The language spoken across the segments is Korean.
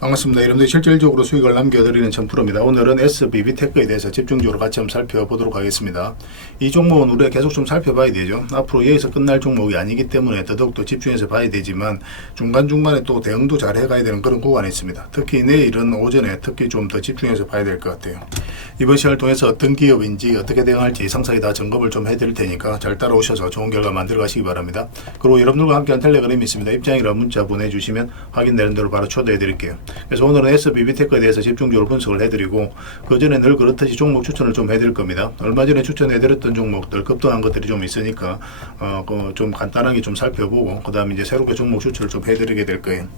반갑습니다. 여러분들 실질적으로 수익을 남겨드리는 천프로입니다. 오늘은 SBB테크에 대해서 집중적으로 같이 한번 살펴보도록 하겠습니다. 이 종목은 우리가 계속 좀 살펴봐야 되죠. 앞으로 여기서 끝날 종목이 아니기 때문에 더더욱더 집중해서 봐야 되지만 중간중간에 또 대응도 잘 해가야 되는 그런 구간이 있습니다. 특히 내일은 오전에 특히 좀 더 집중해서 봐야 될 것 같아요. 이번 시간을 통해서 어떤 기업인지 어떻게 대응할지 상세히 다 점검을 좀 해드릴 테니까 잘 따라오셔서 좋은 결과 만들어 가시기 바랍니다. 그리고 여러분들과 함께한 텔레그램이 있습니다. 입장이라 문자 보내주시면 확인되는 대로 바로 초대해 드릴게요. 그래서 오늘은 SBB테크에 대해서 집중적으로 분석을 해드리고 그 전에 늘 그렇듯이 종목 추천을 좀 해드릴 겁니다. 얼마 전에 추천해드렸던 종목들 급등한 것들이 좀 있으니까 좀 간단하게 좀 살펴보고 그 다음에 이제 새롭게 종목 추천을 좀 해드리게 될 거예요.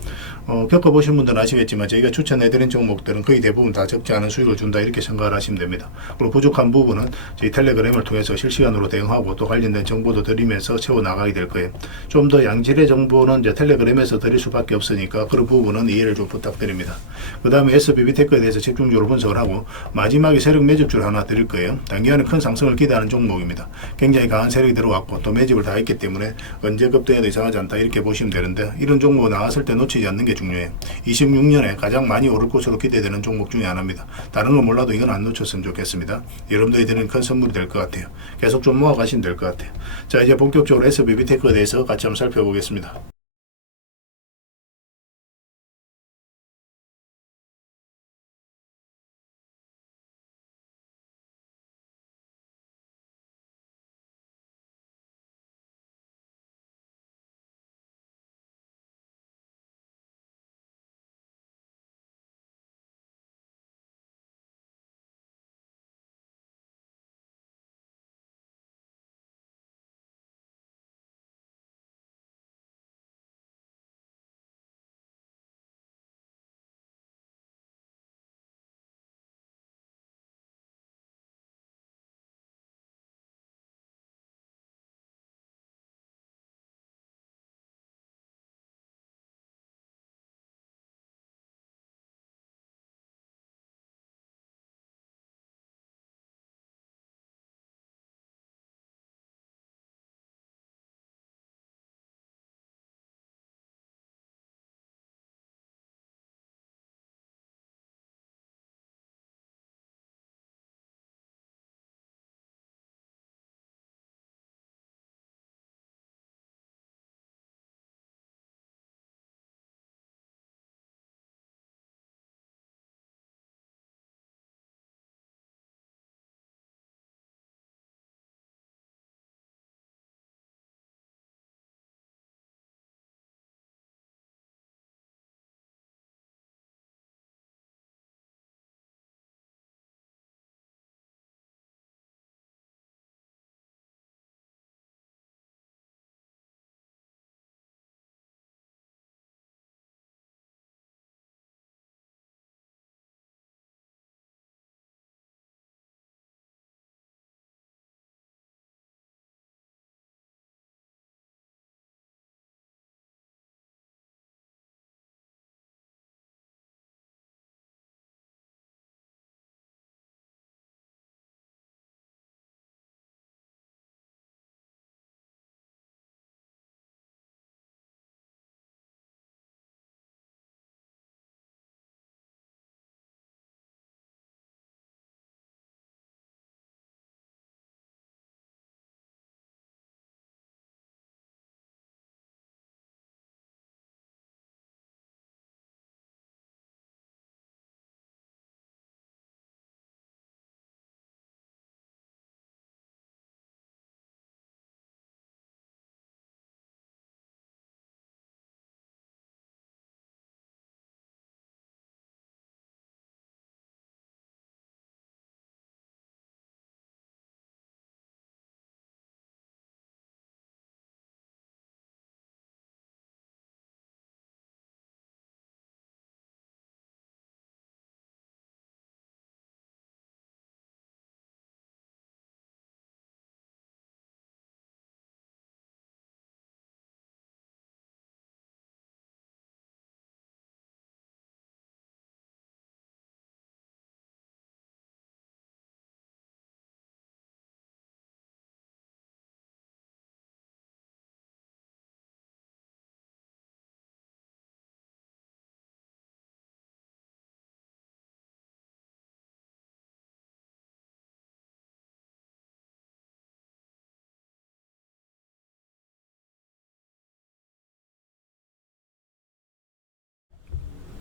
겪어보신 분들은 아시겠지만 저희가 추천해드린 종목들은 거의 대부분 다 적지 않은 수익을 준다 이렇게 생각을 하시면 됩니다. 그리고 부족한 부분은 저희 텔레그램을 통해서 실시간으로 대응하고 또 관련된 정보도 드리면서 채워나가게 될 거예요. 좀 더 양질의 정보는 이제 텔레그램에서 드릴 수밖에 없으니까 그런 부분은 이해를 좀 부탁드립니다. 그 다음에 SBB테크에 대해서 집중적으로 분석을 하고 마지막에 세력 매집줄 하나 드릴 거예요. 단기간에 큰 상승을 기대하는 종목입니다. 굉장히 강한 세력이 들어왔고 또 매집을 다 했기 때문에 언제 급등해도 이상하지 않다 이렇게 보시면 되는데 이런 종목 나왔을 때 놓치지 않는 게 중요해요. 26년에 가장 많이 오를 것으로 기대되는 종목 중에 하나입니다. 다른 건 몰라도 이건 안 놓쳤으면 좋겠습니다. 여러분들이 드리는 큰 선물이 될 것 같아요. 계속 좀 모아가시면 될 것 같아요. 자, 이제 본격적으로 SBB테크에 대해서 같이 한번 살펴보겠습니다.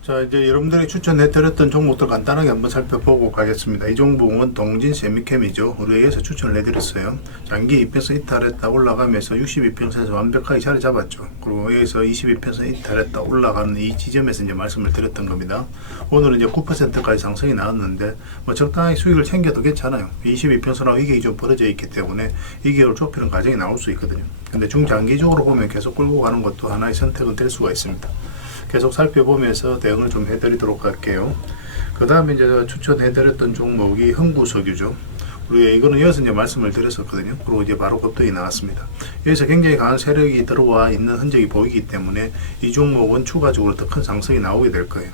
자, 이제 여러분들이 추천해드렸던 종목들 간단하게 한번 살펴보고 가겠습니다. 이 종목은 동진 세미캠이죠. 우리가 여기서 추천을 해드렸어요. 장기 이평선 이탈했다 올라가면서 62평선에서 완벽하게 자리 잡았죠. 그리고 여기서 22평선 이탈했다 올라가는 이 지점에서 이제 말씀을 드렸던 겁니다. 오늘은 이제 9%까지 상승이 나왔는데 뭐 적당히 수익을 챙겨도 괜찮아요. 22평선하고 이게 좀 벌어져 있기 때문에 이격을 좁히는 과정이 나올 수 있거든요. 근데 중장기적으로 보면 계속 끌고 가는 것도 하나의 선택은 될 수가 있습니다. 계속 살펴보면서 대응을 좀 해드리도록 할게요. 그 다음에 이제 추천해드렸던 종목이 흥구석유죠. 우리가 이거는 여기서 이제 말씀을 드렸었거든요. 그리고 이제 바로 급등이 나왔습니다. 여기서 굉장히 강한 세력이 들어와 있는 흔적이 보이기 때문에 이 종목은 추가적으로 더 큰 상승이 나오게 될 거예요.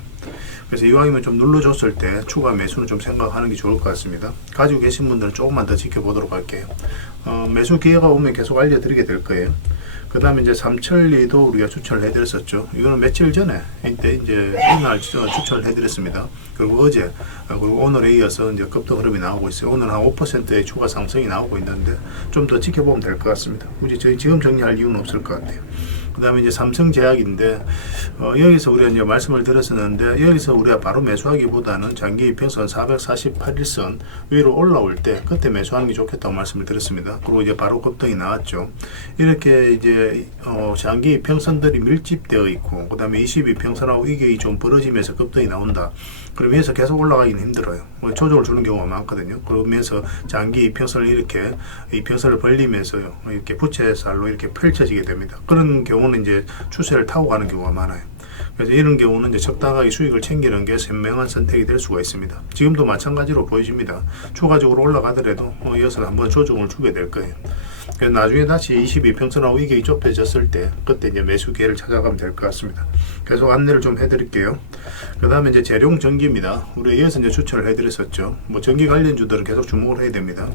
그래서 이왕이면 좀 눌러줬을 때 추가 매수는 좀 생각하는 게 좋을 것 같습니다. 가지고 계신 분들은 조금만 더 지켜보도록 할게요. 매수 기회가 오면 계속 알려드리게 될 거예요. 그 다음에 이제 삼천리도 우리가 추천을 해드렸었죠. 이거는 며칠 전에 이때 이제 이날 추천을 해드렸습니다. 그리고 어제 그리고 오늘에 이어서 이제 급등 흐름이 나오고 있어요. 오늘 한 5%의 추가 상승이 나오고 있는데 좀 더 지켜보면 될 것 같습니다. 굳이 저희 지금 정리할 이유는 없을 것 같아요. 그 다음에 이제 삼성제약인데 여기서 우리가 이제 말씀을 드렸었는데 여기서 우리가 바로 매수하기보다는 장기 이평선 448일선 위로 올라올 때 그때 매수하는 게 좋겠다고 말씀을 드렸습니다. 그리고 이제 바로 급등이 나왔죠. 이렇게 이제 장기 이평선들이 밀집되어 있고 그 다음에 22평선하고 이게 좀 벌어지면서 급등이 나온다. 그러면서 계속 올라가기는 힘들어요. 조정을 주는 경우가 많거든요. 그러면서 장기 이평선을 이렇게 이평선을 벌리면서요 이렇게 부채살로 이렇게 펼쳐지게 됩니다. 그런 경우는 이제 추세를 타고 가는 경우가 많아요. 그래서 이런 경우는 이제 적당하게 수익을 챙기는 게 현명한 선택이 될 수가 있습니다. 지금도 마찬가지로 보여집니다. 추가적으로 올라가더라도 이어서 한번 조정을 주게 될 거예요. 그래서 나중에 다시 22평선하고 이게 좁혀졌을 때 그때 이제 매수 기회를 찾아가면 될 것 같습니다. 계속 안내를 좀 해드릴게요. 그 다음에 이제 재룡전기입니다. 우리 이어서 이제 추천을 해드렸었죠. 뭐 전기 관련주들은 계속 주목을 해야 됩니다.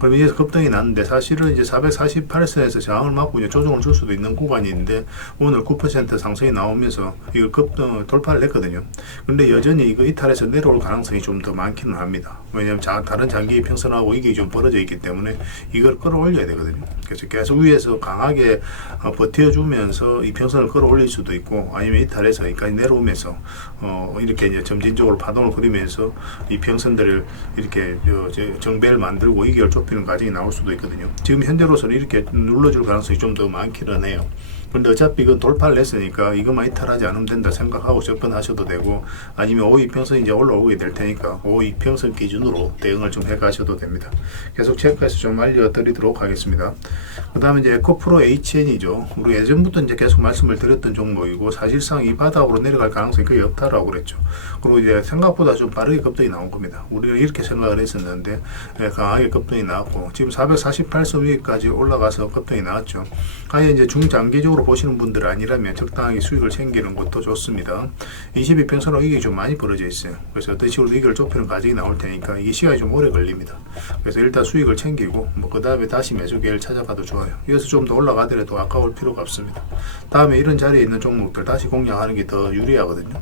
그럼 이어서 급등이 났는데 사실은 이제 448선에서 저항을 맞고 이제 조정을 줄 수도 있는 구간이 있는데 오늘 9% 상승이 나오면서 이걸 급등 돌파를 했거든요. 근데 여전히 이거 이탈해서 내려올 가능성이 좀 더 많기는 합니다. 왜냐하면 다른 장기 평선하고 이게 좀 벌어져 있기 때문에 이걸 끌어올려야 되거든요. 그래서 계속 위에서 강하게 버텨주면서 이 평선을 끌어올릴 수도 있고 아니면 이탈해서 여기까지 내려오면서 이렇게 이제 점진적으로 파동을 그리면서 이 평선들을 이렇게 정배를 만들고 이격을 좁히는 과정이 나올 수도 있거든요. 지금 현재로서는 이렇게 눌러줄 가능성이 좀 더 많기는 해요. 근데 어차피 이건 돌파를 했으니까 이것만 이탈하지 않으면 된다 생각하고 접근하셔도 되고 아니면 5이평선 이제 올라오게 될 테니까 5이평선 기준으로 대응을 좀 해가셔도 됩니다. 계속 체크해서 좀 알려드리도록 하겠습니다. 그 다음에 이제 에코프로 HN이죠. 우리 예전부터 이제 계속 말씀을 드렸던 종목이고 사실상 이 바닥으로 내려갈 가능성이 거의 없다라고 그랬죠. 그리고 이제 생각보다 좀 빠르게 급등이 나온 겁니다. 우리가 이렇게 생각을 했었는데 강하게 급등이 나왔고 지금 448선 위까지 올라가서 급등이 나왔죠. 아예 이제 중장기적으로 보시는 분들 아니라면 적당하게 수익을 챙기는 것도 좋습니다. 22평선으로 이게 좀 많이 벌어져 있어요. 그래서 어떤 식으로 이걸 좁히는 과정이 나올 테니까 이게 시간이 좀 오래 걸립니다. 그래서 일단 수익을 챙기고 그 다음에 다시 매수 기회를 찾아가도 좋아요. 이어서 좀 더 올라가더라도 아까울 필요가 없습니다. 다음에 이런 자리에 있는 종목들 다시 공략하는 게 더 유리하거든요.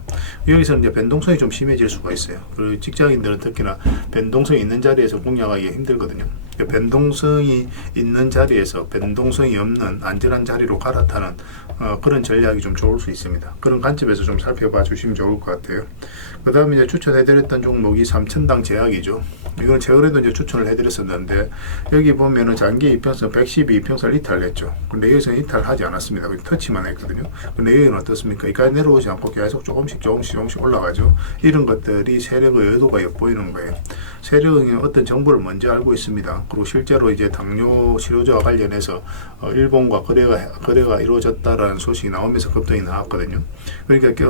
여기서는 이제 변동성이 좀 심해질 수가 있어요. 그리고 직장인들은 특히나 변동성이 있는 자리에서 공략하기 힘들거든요. 변동성이 있는 자리에서 변동성이 없는 안전한 자리로 갈아타는 그런 전략이 좀 좋을 수 있습니다. 그런 관점에서 좀 살펴봐 주시면 좋을 것 같아요. 그 다음에 이제 추천해드렸던 종목이 삼천당 제약이죠. 이건 최근에도 이제 추천을 해드렸었는데 여기 보면은 장기 이평선 112평선을 이탈했죠. 근데 여기서는 이탈하지 않았습니다. 터치만 했거든요. 근데 여기는 어떻습니까? 여기까지 내려오지 않고 계속 조금씩 올라가죠. 이런 것들이 세력의 의도가 엿보이는 거예요. 세력은 어떤 정보를 먼저 알고 있습니다. 그리고 실제로 이제 당뇨 치료제와 관련해서 일본과 거래가 이루어졌다라는 소식이 나오면서 급등이 나왔거든요. 그러니까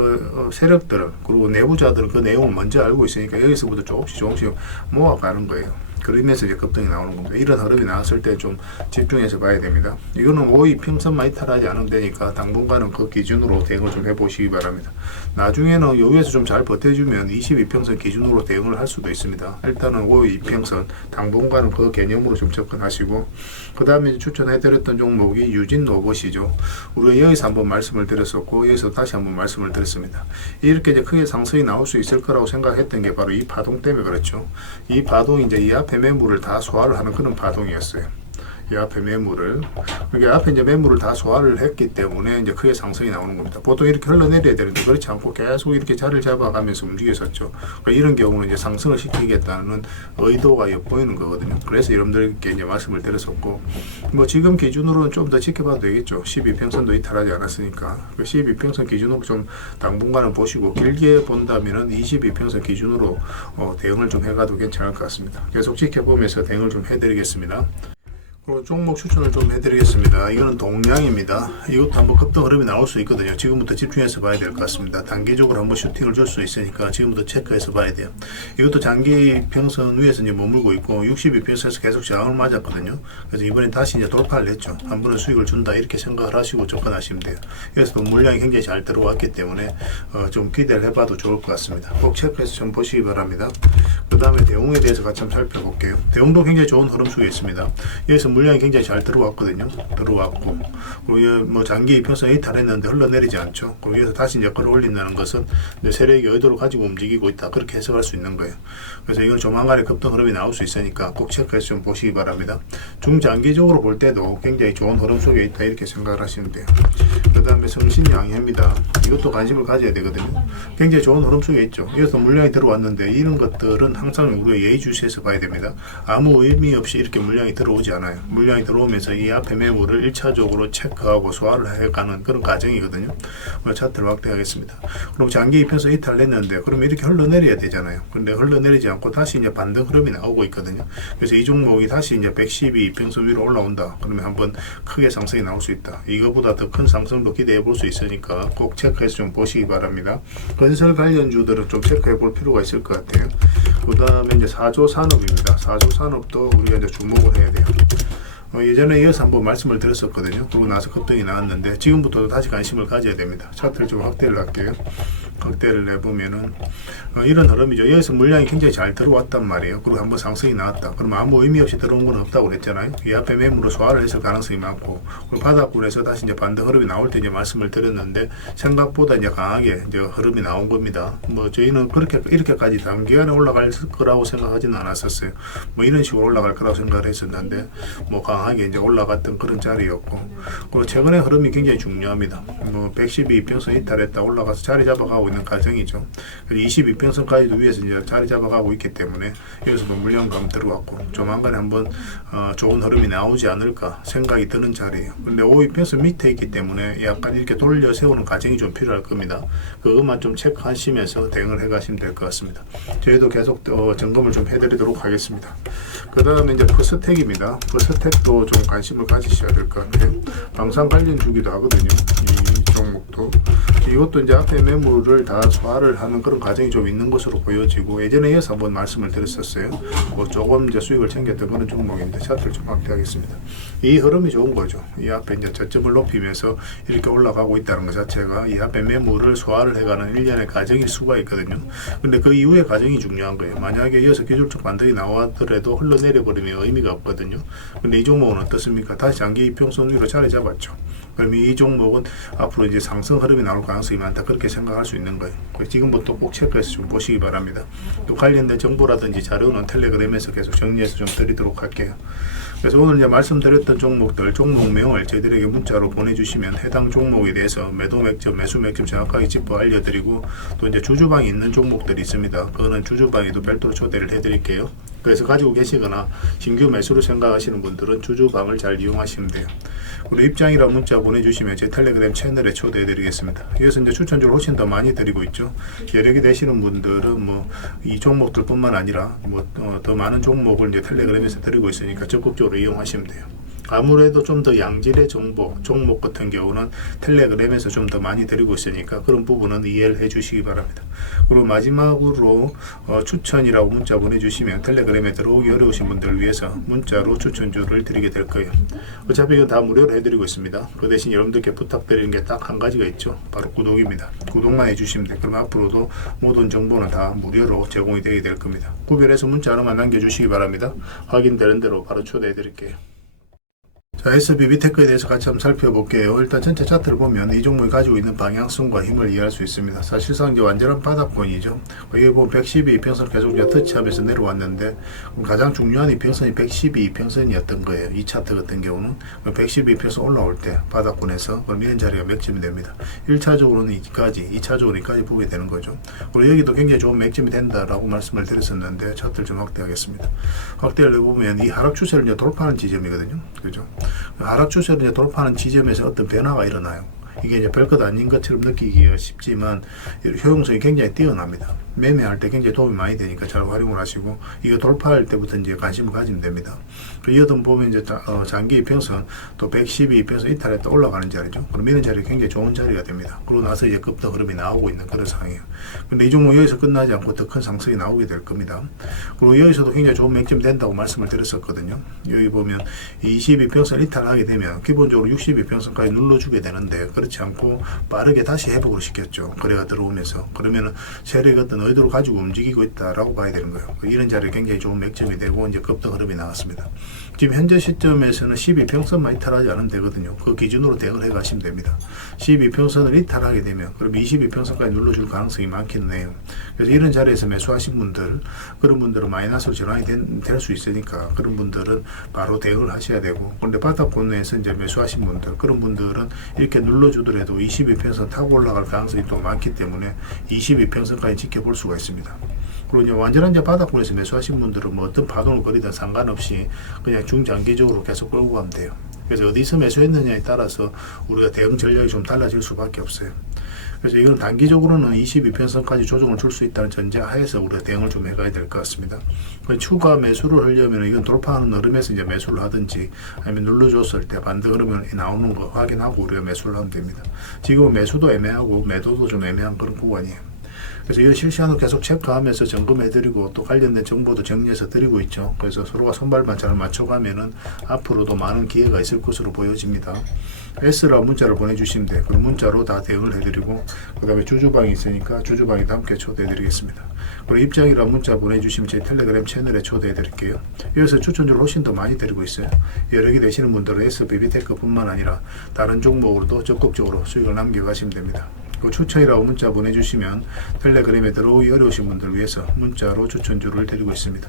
세력들은 그리고 내부자들은 그 내용을 먼저 알고 있으니까 여기서부터 조금씩 모아가는 거예요. 그러면서 이제 급등이 나오는 겁니다. 이런 흐름이 나왔을 때 좀 집중해서 봐야 됩니다. 이거는 5이평선만 이탈하지 않으면 되니까 당분간은 그 기준으로 대응을 좀 해보시기 바랍니다. 나중에는 여기에서 좀 잘 버텨주면 22평선 기준으로 대응을 할 수도 있습니다. 일단은 5이평선 당분간은 그 개념으로 좀 접근하시고 그 다음에 추천해드렸던 종목이 유진 로봇이죠. 우리가 여기서 한번 말씀을 드렸었고 여기서 다시 한번 말씀을 드렸습니다. 이렇게 이제 크게 상승이 나올 수 있을 거라고 생각했던 게 바로 이 파동 때문에 그렇죠. 이 파동이 이제 이 앞에 매물을 다 소화를 하는 그런 파동이었어요. 이 앞에 매물을. 이게 앞에 이제 매물을 다 소화를 했기 때문에 이제 크게 상승이 나오는 겁니다. 보통 이렇게 흘러내려야 되는데 그렇지 않고 계속 이렇게 자리를 잡아가면서 움직였었죠. 그러니까 이런 경우는 이제 상승을 시키겠다는 의도가 엿보이는 거거든요. 그래서 여러분들께 이제 말씀을 드렸었고, 뭐 지금 기준으로는 좀 더 지켜봐도 되겠죠. 12평선도 이탈하지 않았으니까. 그 12평선 기준으로 좀 당분간은 보시고, 길게 본다면은 22평선 기준으로 대응을 좀 해가도 괜찮을 것 같습니다. 계속 지켜보면서 대응을 좀 해드리겠습니다. 그리고 종목 추천을 좀 해드리겠습니다. 이거는 동량입니다. 이것도 한번 급등 흐름이 나올 수 있거든요. 지금부터 집중해서 봐야 될 것 같습니다. 단기적으로 한번 슈팅을 줄 수 있으니까 지금부터 체크해서 봐야 돼요. 이것도 장기 평선 위에서 이제 머물고 있고 62평선에서 계속 저항을 맞았거든요. 그래서 이번에 다시 이제 돌파를 했죠. 한 번은 수익을 준다 이렇게 생각을 하시고 접근하시면 돼요. 그래서 물량이 굉장히 잘 들어왔기 때문에 좀 기대를 해봐도 좋을 것 같습니다. 꼭 체크해서 좀 보시기 바랍니다. 그 다음에 대웅에 대해서 같이 한번 살펴볼게요. 대웅도 굉장히 좋은 흐름 속에 있습니다. 여기서 물량이 굉장히 잘 들어왔거든요. 들어왔고, 그리고 뭐 장기 이평선에 이탈했는데 흘러내리지 않죠. 그리고 여기서 다시 이제 끌어올린다는 것은 이제 세력이 의도를 가지고 움직이고 있다. 그렇게 해석할 수 있는 거예요. 그래서 이건 조만간에 급등 흐름이 나올 수 있으니까 꼭 체크해서 좀 보시기 바랍니다. 중장기적으로 볼 때도 굉장히 좋은 흐름 속에 있다. 이렇게 생각을 하시면 돼요. 그 다음에 성신양해입니다. 이것도 관심을 가져야 되거든요. 굉장히 좋은 흐름 속에 있죠. 여기서 물량이 들어왔는데 이런 것들은 항상 우리가 예의주시해서 봐야 됩니다. 아무 의미 없이 이렇게 물량이 들어오지 않아요. 물량이 들어오면서 이 앞에 매물을 1차적으로 체크하고 소화를 해가는 그런 과정이거든요. 차트를 확대하겠습니다. 그럼 장기 이평선 이탈했는데 그러면 이렇게 흘러내려야 되잖아요. 근데 흘러내리지 않고 다시 이제 반등 흐름이 나오고 있거든요. 그래서 이 종목이 다시 이제 112 이평선 위로 올라온다. 그러면 한번 크게 상승이 나올 수 있다. 이거보다 더 큰 상승도 기대해 볼 수 있으니까 꼭 체크해서 좀 보시기 바랍니다. 건설 관련주들은 좀 체크해 볼 필요가 있을 것 같아요. 그 다음에 이제 4조 산업입니다. 4조 산업도 우리가 이제 주목을 해야 돼요. 예전에 이어서 한번 말씀을 드렸었거든요. 그러고 나서 급등이 나왔는데 지금부터 다시 관심을 가져야 됩니다. 차트를 좀 확대를 할게요. 확대를 해보면은 이런 흐름이죠. 여기서 물량이 굉장히 잘 들어왔단 말이에요. 그리고 한번 상승이 나왔다. 그러면 아무 의미 없이 들어온 건 없다고 그랬잖아요. 이 앞에 매물로 소화를 했을 가능성이 많고, 그리고 바닥권에서 다시 이제 반등 흐름이 나올 때 이제 말씀을 드렸는데 생각보다 이제 강하게 이제 흐름이 나온 겁니다. 뭐 저희는 그렇게 이렇게까지 단기간에 올라갈 거라고 생각하지는 않았었어요. 뭐 이런 식으로 올라갈 거라고 생각을 했었는데 뭐 강하게 이제 올라갔던 그런 자리였고, 그리고 최근에 흐름이 굉장히 중요합니다. 뭐 112평선 이탈했다 올라가서 자리 잡아가고 있는 과정이죠. 22평선까지도 위에서 이제 자리 잡아가고 있기 때문에 여기서도 물량감 들어왔고 조만간에 한번 좋은 흐름이 나오지 않을까 생각이 드는 자리예요. 근데 52평선 밑에 있기 때문에 약간 이렇게 돌려 세우는 과정이 좀 필요할 겁니다. 그것만 좀 체크하시면서 대응을 해가시면 될 것 같습니다. 저희도 계속 점검을 좀 해드리도록 하겠습니다. 그 다음에 이제 퍼스텍입니다. 퍼스텍도 좀 관심을 가지셔야 될 것 같아요. 방산 관련 주기도 하거든요. 이 종목도. 이것도 이제 앞에 매물을 다 소화를 하는 그런 과정이 좀 있는 것으로 보여지고, 예전에 이어서 한번 말씀을 드렸었어요. 뭐 조금 이제 수익을 챙겼던 그런 종목인데 차트를 좀 확대하겠습니다. 이 흐름이 좋은 거죠. 이 앞에 이제 저점을 높이면서 이렇게 올라가고 있다는 것 자체가 이 앞에 매물을 소화를 해가는 일련의 과정일 수가 있거든요. 근데 그 이후의 과정이 중요한 거예요. 만약에 이어서 기술적 반등이 나왔더라도 흘러내려 버리면 의미가 없거든요. 근데 이 종목은 어떻습니까? 다시 장기 이평선 위로 자리 잡았죠. 그러면 이 종목은 앞으로 이제 상승 흐름이 나올 가능성이 많다. 그렇게 생각할 수 있는 거예요. 지금부터 꼭 체크해서 좀 보시기 바랍니다. 또 관련된 정보라든지 자료는 텔레그램에서 계속 정리해서 좀 드리도록 할게요. 그래서 오늘 이제 말씀드렸던 종목들, 종목명을 저희들에게 문자로 보내주시면 해당 종목에 대해서 매도 맥점, 매수 맥점 정확하게 짚어 알려드리고, 또 이제 주주방이 있는 종목들이 있습니다. 그거는 주주방에도 별도로 초대를 해드릴게요. 그래서 가지고 계시거나 신규 매수를 생각하시는 분들은 주주방을 잘 이용하시면 돼요. 그리고 입장이라 문자 보내주시면 제 텔레그램 채널에 초대해드리겠습니다. 여기서 이제 추천주를 훨씬 더 많이 드리고 있죠. 여력이 되시는 분들은 뭐 이 종목들뿐만 아니라 뭐 더 많은 종목을 이제 텔레그램에서 드리고 있으니까 적극적으로 이용하시면 돼요. 아무래도 좀 더 양질의 정보, 종목 같은 경우는 텔레그램에서 좀 더 많이 드리고 있으니까 그런 부분은 이해를 해 주시기 바랍니다. 그리고 마지막으로 추천이라고 문자 보내주시면 텔레그램에 들어오기 어려우신 분들을 위해서 문자로 추천주를 드리게 될 거예요. 어차피 이건 다 무료로 해드리고 있습니다. 그 대신 여러분들께 부탁드리는 게 딱 한 가지가 있죠. 바로 구독입니다. 구독만 해주시면 돼요. 그럼 앞으로도 모든 정보는 다 무료로 제공이 되게 될 겁니다. 구별해서 문자 하나만 남겨주시기 바랍니다. 확인되는 대로 바로 초대해 드릴게요. 자, SBB테크에 대해서 같이 한번 살펴볼게요. 일단 전체 차트를 보면 이 종목이 가지고 있는 방향성과 힘을 이해할 수 있습니다. 사실상 이제 완전한 바닥권이죠. 여기 보면 112 이평선을 계속 이제 터치하면서 내려왔는데 가장 중요한 이평선이 112 이평선이었던 거예요. 이 차트 같은 경우는 112 이평선 올라올 때 바닥권에서 그럼 이런 자리가 맥점이 됩니다. 1차적으로는 이까지, 2차적으로 이까지 보게 되는 거죠. 그리고 여기도 굉장히 좋은 맥점이 된다라고 말씀을 드렸었는데 차트를 좀 확대하겠습니다. 확대를 해보면 이 하락 추세를 이제 돌파하는 지점이거든요. 그죠? 하락 추세를 이제 돌파하는 지점에서 어떤 변화가 일어나요. 이게 이제 별것 아닌 것처럼 느끼기가 쉽지만 효용성이 굉장히 뛰어납니다. 매매할 때 굉장히 도움이 많이 되니까 잘 활용을 하시고 이거 돌파할 때부터 이제 관심을 가지면 됩니다. 이어도 보면 이제 장기 이평선 또 112 이평선 이탈했다 올라가는 자리죠. 그럼 이런 자리 굉장히 좋은 자리가 됩니다. 그러고 나서 이제 급등 흐름이 나오고 있는 그런 상황이에요. 근데 이 종목 여기서 끝나지 않고 더 큰 상승이 나오게 될 겁니다. 그리고 여기서도 굉장히 좋은 맥점 된다고 말씀을 드렸었거든요. 여기 보면 22평선 이탈하게 되면 기본적으로 62평선까지 눌러주게 되는데 그렇지 않고 빠르게 다시 회복을 시켰죠. 거래가 들어오면서. 그러면은 세력이 어떤 의도를 가지고 움직이고 있다라고 봐야 되는 거예요. 이런 자리에 굉장히 좋은 맥점이 되고 이제 급등 흐름이 나왔습니다. 지금 현재 시점에서는 12평선만 이탈하지 않으면 되거든요. 그 기준으로 대응을 해 가시면 됩니다. 12평선을 이탈하게 되면 그럼 22평선까지 눌러줄 가능성이 많기는 해요. 그래서 이런 자리에서 매수하신 분들, 그런 분들은 마이너스로 전환이 될 수 있으니까 그런 분들은 바로 대응을 하셔야 되고, 그런데 바닥권에서 이제 매수하신 분들, 그런 분들은 이렇게 눌러주더라도 22평선 타고 올라갈 가능성이 또 많기 때문에 22평선까지 지켜볼 수가 있습니다. 그리고 이제 완전한 이제 바닥권에서 매수하신 분들은 뭐 어떤 파동을 거리든 상관없이 그냥 중장기적으로 계속 끌고 가면 돼요. 그래서 어디서 매수했느냐에 따라서 우리가 대응 전략이 좀 달라질 수밖에 없어요. 그래서 이건 단기적으로는 22평선까지 조정을 줄 수 있다는 전제 하에서 우리가 대응을 좀 해가야 될 것 같습니다. 추가 매수를 하려면 이건 돌파하는 흐름에서 이제 매수를 하든지 아니면 눌러줬을 때 반등 흐름이 나오는 거 확인하고 우리가 매수를 하면 됩니다. 지금은 매수도 애매하고 매도도 좀 애매한 그런 구간이에요. 그래서 이거 실시간으로 계속 체크하면서 점검해드리고 또 관련된 정보도 정리해서 드리고 있죠. 그래서 서로가 손발만 잘 맞춰가면은 앞으로도 많은 기회가 있을 것으로 보여집니다. S라고 문자를 보내주시면 돼요. 그럼 문자로 다 대응을 해드리고, 그 다음에 주주방이 있으니까 주주방에도 함께 초대해드리겠습니다. 그리고 입장이라고 문자 보내주시면 제 텔레그램 채널에 초대해드릴게요. 여기서 추천주를 훨씬 더 많이 드리고 있어요. 여러 개 되시는 분들은 SBB테크뿐만 아니라 다른 종목으로도 적극적으로 수익을 남겨가시면 됩니다. 그 추천이라고 문자 보내주시면 텔레그램에 들어오기 어려우신 분들 위해서 문자로 추천주를 드리고 있습니다.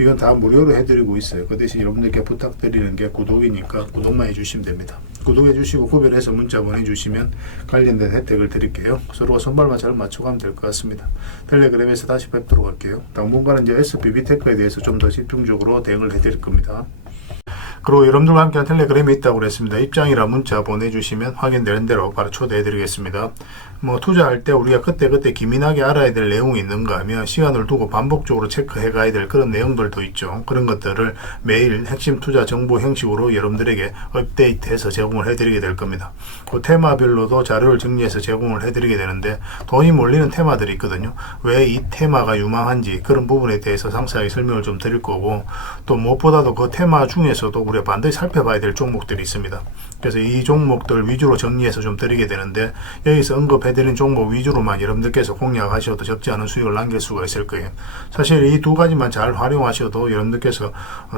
이건 다 무료로 해드리고 있어요. 그 대신 여러분들께 부탁드리는 게 구독이니까 구독만 해주시면 됩니다. 구독해주시고 구별해서 문자 보내주시면 관련된 혜택을 드릴게요. 서로가 손발만 잘 맞춰가면 될 것 같습니다. 텔레그램에서 다시 뵙도록 할게요. 당분간은 이제 SBB테크에 대해서 좀 더 집중적으로 대응을 해드릴 겁니다. 그리고 여러분들과 함께한 텔레그램이 있다고 그랬습니다. 입장이라 문자 보내주시면 확인되는 대로 바로 초대해드리겠습니다. 뭐 투자할 때 우리가 그때그때 기민하게 알아야 될 내용이 있는가 하면 시간을 두고 반복적으로 체크해 가야 될 그런 내용들도 있죠. 그런 것들을 매일 핵심 투자 정보 형식으로 여러분들에게 업데이트해서 제공을 해드리게 될 겁니다. 그 테마별로도 자료를 정리해서 제공을 해드리게 되는데 돈이 몰리는 테마들이 있거든요. 왜 이 테마가 유망한지 그런 부분에 대해서 상세하게 설명을 좀 드릴 거고, 또 무엇보다도 그 테마 중에서도 우리가 반드시 살펴봐야 될 종목들이 있습니다. 그래서 이 종목들 위주로 정리해서 좀 드리게 되는데, 여기서 언급해드린 종목 위주로만 여러분들께서 공략하셔도 적지 않은 수익을 남길 수가 있을 거예요. 사실 이 두 가지만 잘 활용하셔도 여러분들께서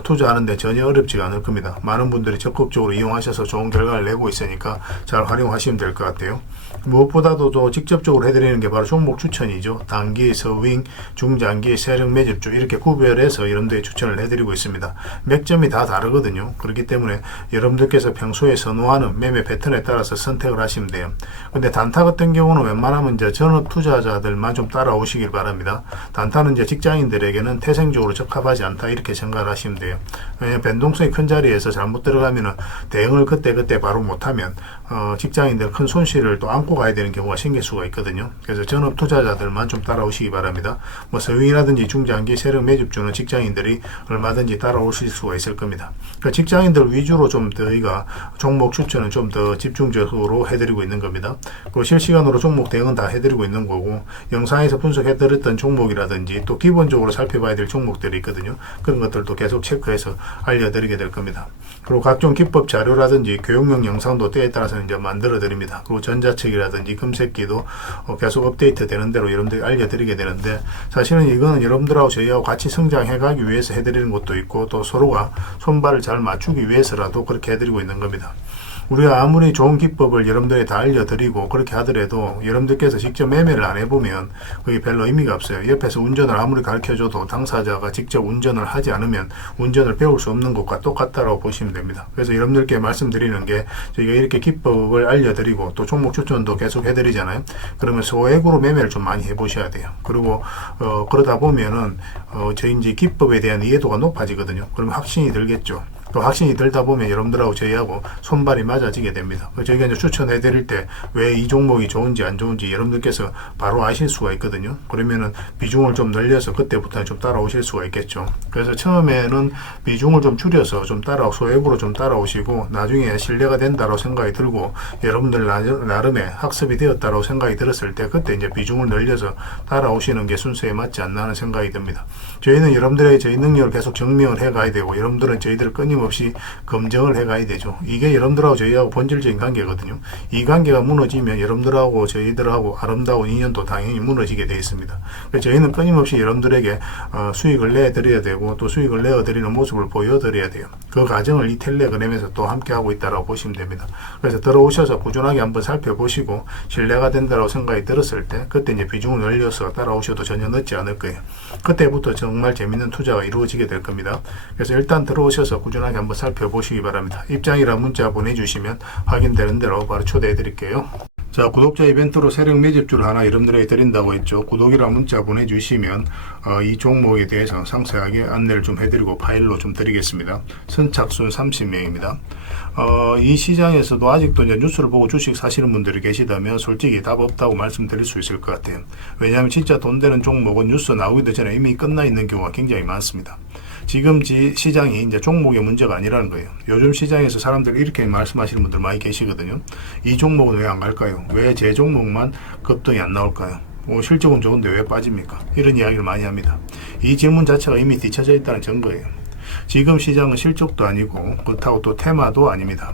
투자하는데 전혀 어렵지가 않을 겁니다. 많은 분들이 적극적으로 이용하셔서 좋은 결과를 내고 있으니까 잘 활용하시면 될 것 같아요. 무엇보다도 또 직접적으로 해드리는 게 바로 종목 추천이죠. 단기, 서윙, 중장기, 세력 매집주 이렇게 구별해서 여러분들이 추천을 해드리고 있습니다. 맥점이 다 다르거든요. 그렇기 때문에 여러분들께서 평소에 선호하는 매매 패턴에 따라서 선택을 하시면 돼요. 근데 단타 같은 경우는 웬만하면 이제 전업 투자자들만 좀 따라오시길 바랍니다. 단타는 이제 직장인들에게는 태생적으로 적합하지 않다 이렇게 생각을 하시면 돼요. 왜냐하면 변동성이 큰 자리에서 잘못 들어가면은 대응을 그때 바로 못하면 직장인들 큰 손실을 또 안고 가야 되는 경우가 생길 수가 있거든요. 그래서 전업 투자자들만 좀 따라오시기 바랍니다. 뭐 서윙이라든지 중장기 세력 매집주는 직장인들이 얼마든지 따라오실 수가 있을 겁니다. 그러니까 직장인들 위주로 좀 저희가 종목 추천은 좀 더 집중적으로 해드리고 있는 겁니다. 그리고 실시간으로 실시간으로 종목 대응은 다 해드리고 있는 거고, 영상에서 분석해드렸던 종목이라든지 또 기본적으로 살펴봐야 될 종목들이 있거든요. 그런 것들도 계속 체크해서 알려드리게 될 겁니다. 그리고 각종 기법 자료라든지 교육용 영상도 때에 따라서 이제 만들어 드립니다. 그리고 전자책이라든지 금색기도 계속 업데이트 되는 대로 여러분들이 알려드리게 되는데, 사실은 이거는 여러분들하고 저희하고 같이 성장해가기 위해서 해드리는 것도 있고, 또 서로가 손발을 잘 맞추기 위해서라도 그렇게 해드리고 있는 겁니다. 우리가 아무리 좋은 기법을 여러분들에 다 알려드리고 그렇게 하더라도 여러분들께서 직접 매매를 안 해보면 그게 별로 의미가 없어요. 옆에서 운전을 아무리 가르쳐줘도 당사자가 직접 운전을 하지 않으면 운전을 배울 수 없는 것과 똑같다고 보시면 됩니다. 그래서 여러분들께 말씀드리는 게, 저희가 이렇게 기법을 알려드리고 또 종목 추천도 계속 해드리잖아요. 그러면 소액으로 매매를 좀 많이 해보셔야 돼요. 그리고 그러다 보면은 저희 이제 기법에 대한 이해도가 높아지거든요. 그러면 확신이 들겠죠. 또 확신이 들다 보면 여러분들하고 저희하고 손발이 맞아지게 됩니다. 저희가 이제 추천해 드릴 때 왜 이 종목이 좋은지 안 좋은지 여러분들께서 바로 아실 수가 있거든요. 그러면은 비중을 좀 늘려서 그때부터는 좀 따라오실 수가 있겠죠. 그래서 처음에는 비중을 좀 줄여서 좀 소액으로 좀 따라오시고, 나중에 신뢰가 된다고 생각이 들고 여러분들 나름의 학습이 되었다고 생각이 들었을 때 그때 이제 비중을 늘려서 따라오시는 게 순서에 맞지 않나 하는 생각이 듭니다. 저희는 여러분들의 저희 능력을 계속 증명을 해 가야 되고, 여러분들은 저희들을 끊임없이 검증을 해 가야 되죠. 이게 여러분들하고 저희하고 본질적인 관계거든요. 이 관계가 무너지면 여러분들하고 저희들하고 아름다운 인연도 당연히 무너지게 되어 있습니다. 그래서 저희는 끊임없이 여러분들에게 수익을 내드려야 되고, 또 수익을 내어드리는 모습을 보여드려야 돼요. 그 과정을 이 텔레그램에서 또 함께 하고 있다고 보시면 됩니다. 그래서 들어오셔서 꾸준하게 한번 살펴보시고 신뢰가 된다고 생각이 들었을 때 그때 이제 비중을 늘려서 따라오셔도 전혀 늦지 않을 거예요. 그때부터 정말 재밌는 투자가 이루어지게 될 겁니다. 그래서 일단 들어오셔서 꾸준하게 한번 살펴보시기 바랍니다. 입장이라 문자 보내주시면 확인되는 대로 바로 초대해 드릴게요. 자, 구독자 이벤트로 세력 매집주를 하나 여러분들에게 드린다고 했죠. 구독이랑 문자 보내주시면 이 종목에 대해서 상세하게 안내를 좀 해드리고 파일로 좀 드리겠습니다. 선착순 30명입니다. 이 시장에서도 아직도 이제 뉴스를 보고 주식 사시는 분들이 계시다면 솔직히 답 없다고 말씀드릴 수 있을 것 같아요. 왜냐하면 진짜 돈 되는 종목은 뉴스 나오기도 전에 이미 끝나 있는 경우가 굉장히 많습니다. 지금 시장이 이제 종목의 문제가 아니라는 거예요. 요즘 시장에서 사람들이 이렇게 말씀하시는 분들 많이 계시거든요. 이 종목은 왜 안 갈까요? 왜 제 종목만 급등이 안 나올까요? 실적은 좋은데 왜 빠집니까? 이런 이야기를 많이 합니다. 이 질문 자체가 이미 뒤쳐져 있다는 증거예요. 지금 시장은 실적도 아니고 그렇다고 또 테마도 아닙니다.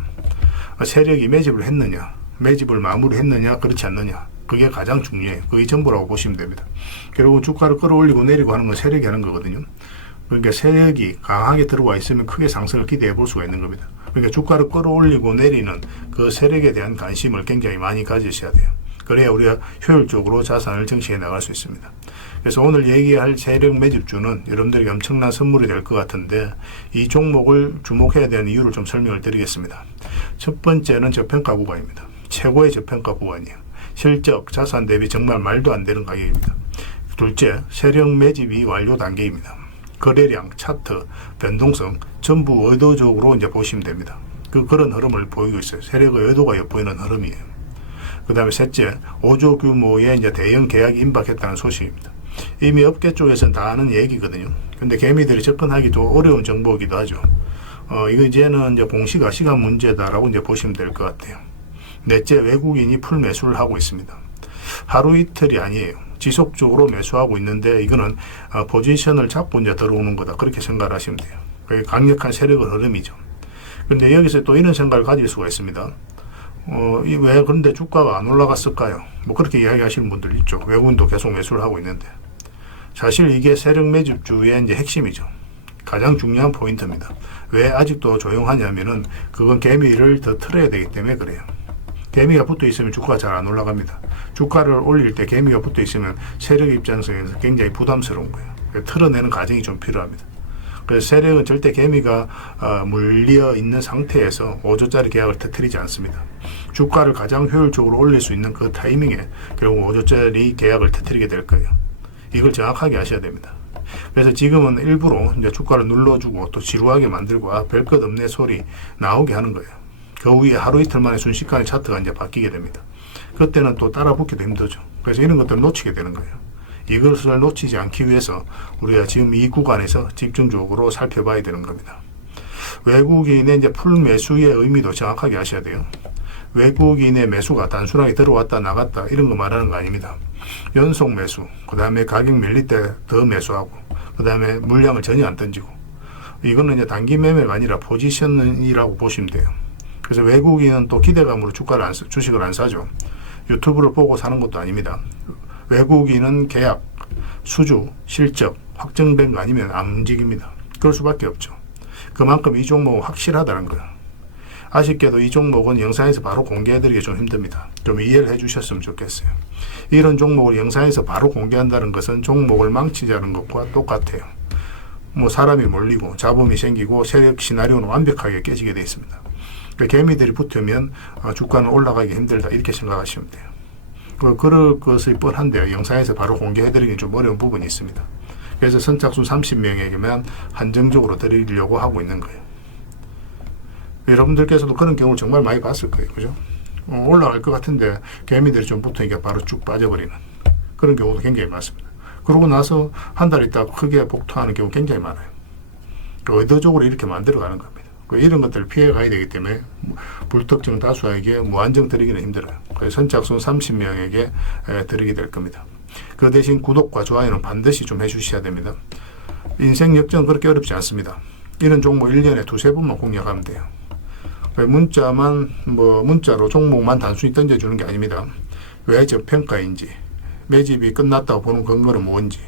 세력이 매집을 했느냐, 매집을 마무리했느냐, 그렇지 않느냐, 그게 가장 중요해요. 그게 전부라고 보시면 됩니다. 결국 주가를 끌어올리고 내리고 하는 건 세력이 하는 거거든요. 그러니까 세력이 강하게 들어와 있으면 크게 상승을 기대해 볼 수가 있는 겁니다. 그러니까 주가를 끌어올리고 내리는 그 세력에 대한 관심을 굉장히 많이 가지셔야 돼요. 그래야 우리가 효율적으로 자산을 정치해 나갈 수 있습니다. 그래서 오늘 얘기할 세력 매집주는 여러분들에게 엄청난 선물이 될 것 같은데, 이 종목을 주목해야 되는 이유를 좀 설명을 드리겠습니다. 첫 번째는 저평가 구간입니다. 최고의 저평가 구간이에요. 실적, 자산 대비 정말 말도 안 되는 가격입니다. 둘째, 세력 매집이 완료 단계입니다. 거래량, 차트, 변동성 전부 의도적으로 이제 보시면 됩니다. 그런 흐름을 보이고 있어요. 세력의 의도가 엿보이는 흐름이에요. 그 다음에 셋째, 5조 규모의 이제 대형 계약이 임박했다는 소식입니다. 이미 업계 쪽에서는 다 아는 얘기거든요. 근데 개미들이 접근하기도 어려운 정보이기도 하죠. 이거 이제는 이제 공시가 시간 문제다라고 이제 보시면 될 것 같아요. 넷째, 외국인이 풀 매수를 하고 있습니다. 하루 이틀이 아니에요. 지속적으로 매수하고 있는데 이거는 포지션을 잡고 이제 들어오는 거다, 그렇게 생각을 하시면 돼요. 그게 강력한 세력의 흐름이죠. 그런데 여기서 또 이런 생각을 가질 수가 있습니다. 왜 그런데 주가가 안 올라갔을까요? 뭐 그렇게 이야기하시는 분들 있죠. 외국인도 계속 매수를 하고 있는데, 사실 이게 세력 매집주의 이제 핵심이죠. 가장 중요한 포인트입니다. 왜 아직도 조용하냐면은 그건 개미를 더 틀어야 되기 때문에 그래요. 개미가 붙어 있으면 주가가 잘 안 올라갑니다. 주가를 올릴 때 개미가 붙어 있으면 세력 입장에서 굉장히 부담스러운 거예요. 틀어내는 과정이 좀 필요합니다. 그래서 세력은 절대 개미가 물려 있는 상태에서 5조짜리 계약을 터뜨리지 않습니다. 주가를 가장 효율적으로 올릴 수 있는 그 타이밍에 결국 5조짜리 계약을 터뜨리게 될 거예요. 이걸 정확하게 아셔야 됩니다. 그래서 지금은 일부러 이제 주가를 눌러주고 또 지루하게 만들고 별 것 없네 소리 나오게 하는 거예요. 그 후에 하루 이틀 만에 순식간에 차트가 이제 바뀌게 됩니다. 그때는 또 따라 붙기도 힘들죠. 그래서 이런 것들을 놓치게 되는 거예요. 이것을 놓치지 않기 위해서 우리가 지금 이 구간에서 집중적으로 살펴봐야 되는 겁니다. 외국인의 이제 풀 매수의 의미도 정확하게 아셔야 돼요. 외국인의 매수가 단순하게 들어왔다 나갔다 이런 거 말하는 거 아닙니다. 연속 매수, 그 다음에 가격 밀릴 때 더 매수하고, 그 다음에 물량을 전혀 안 던지고, 이거는 이제 단기 매매가 아니라 포지션이라고 보시면 돼요. 그래서 외국인은 또 기대감으로 주식을 안 사죠. 유튜브를 보고 사는 것도 아닙니다. 외국인은 계약, 수주, 실적 확정된 거 아니면 안 움직입니다. 그럴 수밖에 없죠. 그만큼 이 종목은 확실하다는 거예요. 아쉽게도 이 종목은 영상에서 바로 공개해드리기 좀 힘듭니다. 좀 이해를 해주셨으면 좋겠어요. 이런 종목을 영상에서 바로 공개한다는 것은 종목을 망치자는 것과 똑같아요. 뭐 사람이 몰리고 자본이 생기고 세력 시나리오는 완벽하게 깨지게 되어 있습니다. 그러니까 개미들이 붙으면 주가는 올라가기 힘들다 이렇게 생각하시면 돼요. 그럴 것이 뻔한데요. 영상에서 바로 공개해드리기 좀 어려운 부분이 있습니다. 그래서 선착순 30명에게만 한정적으로 드리려고 하고 있는 거예요. 여러분들께서도 그런 경우를 정말 많이 봤을 거예요. 그죠? 올라갈 것 같은데 개미들이 좀 붙으니까 바로 쭉 빠져버리는 그런 경우도 굉장히 많습니다. 그러고 나서 한 달 있다가 크게 복토하는 경우 굉장히 많아요. 의도적으로 이렇게 만들어가는 겁니다. 이런 것들을 피해 가야 되기 때문에 불특정 다수에게 무한정 드리기는 힘들어요. 그래서 선착순 30명에게 드리게 될 겁니다. 그 대신 구독과 좋아요는 반드시 좀 해주셔야 됩니다. 인생 역전 그렇게 어렵지 않습니다. 이런 종목 1년에 두세 번만 공략하면 돼요. 문자로 종목만 단순히 던져주는 게 아닙니다. 왜 저평가인지, 매집이 끝났다고 보는 근거는 뭔지,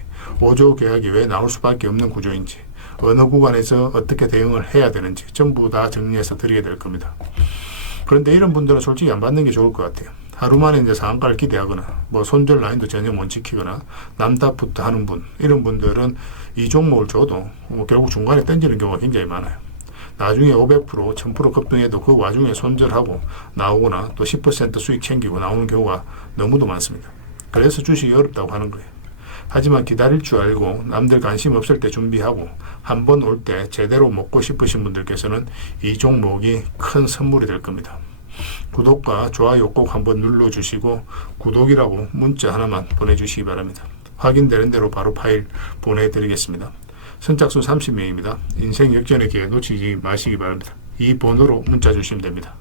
5조 계약이 왜 나올 수밖에 없는 구조인지, 어느 구간에서 어떻게 대응을 해야 되는지 전부 다 정리해서 드리게 될 겁니다. 그런데 이런 분들은 솔직히 안 받는 게 좋을 것 같아요. 하루 만에 이제 상한가를 기대하거나 손절 라인도 전혀 못 지키거나 남답부터 하는 분, 이런 분들은 이 종목을 줘도 결국 중간에 던지는 경우가 굉장히 많아요. 나중에 500%, 1000% 급등해도 그 와중에 손절하고 나오거나 또 10% 수익 챙기고 나오는 경우가 너무도 많습니다. 그래서 주식이 어렵다고 하는 거예요. 하지만 기다릴 줄 알고 남들 관심 없을 때 준비하고 한 번 올 때 제대로 먹고 싶으신 분들께서는 이 종목이 큰 선물이 될 겁니다. 구독과 좋아요 꼭 한번 눌러주시고 구독이라고 문자 하나만 보내주시기 바랍니다. 확인되는 대로 바로 파일 보내드리겠습니다. 선착순 30명입니다. 인생 역전의 기회 놓치지 마시기 바랍니다. 이 번호로 문자 주시면 됩니다.